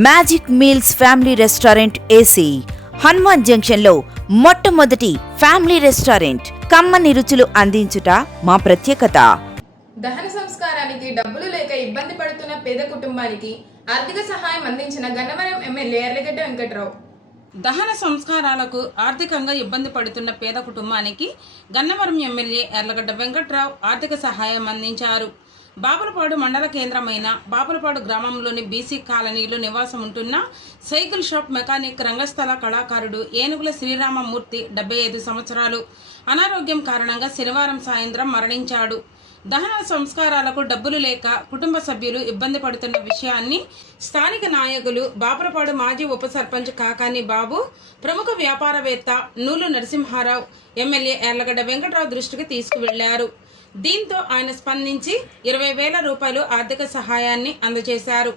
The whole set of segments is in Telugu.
Magic meals family restaurant AC Hanuman junction లో మొట్టమొదటి ఫ్యామిలీ రెస్టారెంట్. కమ్మని రుచులు అందించుట మా ప్రత్యేకత. దహన సంస్కారానికి డబ్బులు లేక ఇబ్బంది పడుతున్న పేద కుటుంబానికి ఆర్థిక సహాయం అందించిన గన్నవరం ఎమ్మెల్యే ఎర్లగడ్డ వెంకట్రావు. దహన సంస్కారాలకు ఆర్థికంగా ఇబ్బంది పడుతున్న పేద కుటుంబానికి గన్నవరం ఎమ్మెల్యే ఎర్లగడ్డ వెంకట్రావు ఆర్థిక సహాయం అందించారు. బాపులపాడు మండల కేంద్రమైన బాపులపాడు గ్రామంలోని బీసీ కాలనీలో నివాసం ఉంటున్న సైకిల్ షాప్ మెకానిక్ రంగస్థల కళాకారుడు ఏనుగుల శ్రీరామమూర్తి 75 సంవత్సరాలు అనారోగ్యం కారణంగా శనివారం సాయంత్రం మరణించాడు. దహన సంస్కారాలకు డబ్బులు లేక కుటుంబ సభ్యులు ఇబ్బంది పడుతున్న విషయాన్ని స్థానిక నాయకులు బాపులపాడు మాజీ ఉప సర్పంచ్ కాకాని బాబు, ప్రముఖ వ్యాపారవేత్త నూలు నరసింహారావు ఎమ్మెల్యే ఎర్లగడ్డ వెంకట్రావు దృష్టికి తీసుకువెళ్లారు. దీంతో ఆయన స్పందించి 20,000 రూపాయలు ఆర్థిక సహాయాన్ని అందజేశారు.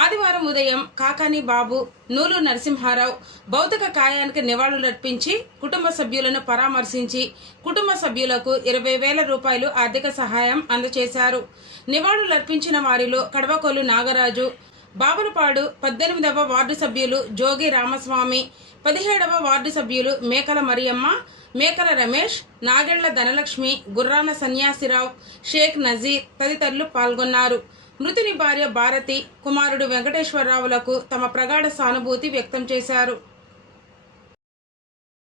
ఆదివారం ఉదయం కాకాని బాబు, నూలు నరసింహారావు భౌతిక కాయానికి నివాళులర్పించి కుటుంబ సభ్యులను పరామర్శించి కుటుంబ సభ్యులకు 20,000 రూపాయలు ఆర్థిక సహాయం అందజేశారు. నివాళులర్పించిన వారిలో కడవకోలు నాగరాజు, బాపులపాడు 18వ వార్డు సభ్యులు జోగి రామస్వామి, 17వ వార్డు సభ్యులు మేకల మరియమ్మ, మేకల రమేష్, నాగెళ్ల ధనలక్ష్మి, గుర్రాన సన్యాసిరావు, షేక్ నజీర్ తదితరులు పాల్గొన్నారు. మృతుని భార్య భారతి, కుమారుడు వెంకటేశ్వరరావులకు తమ ప్రగాఢ సానుభూతి వ్యక్తం చేశారు.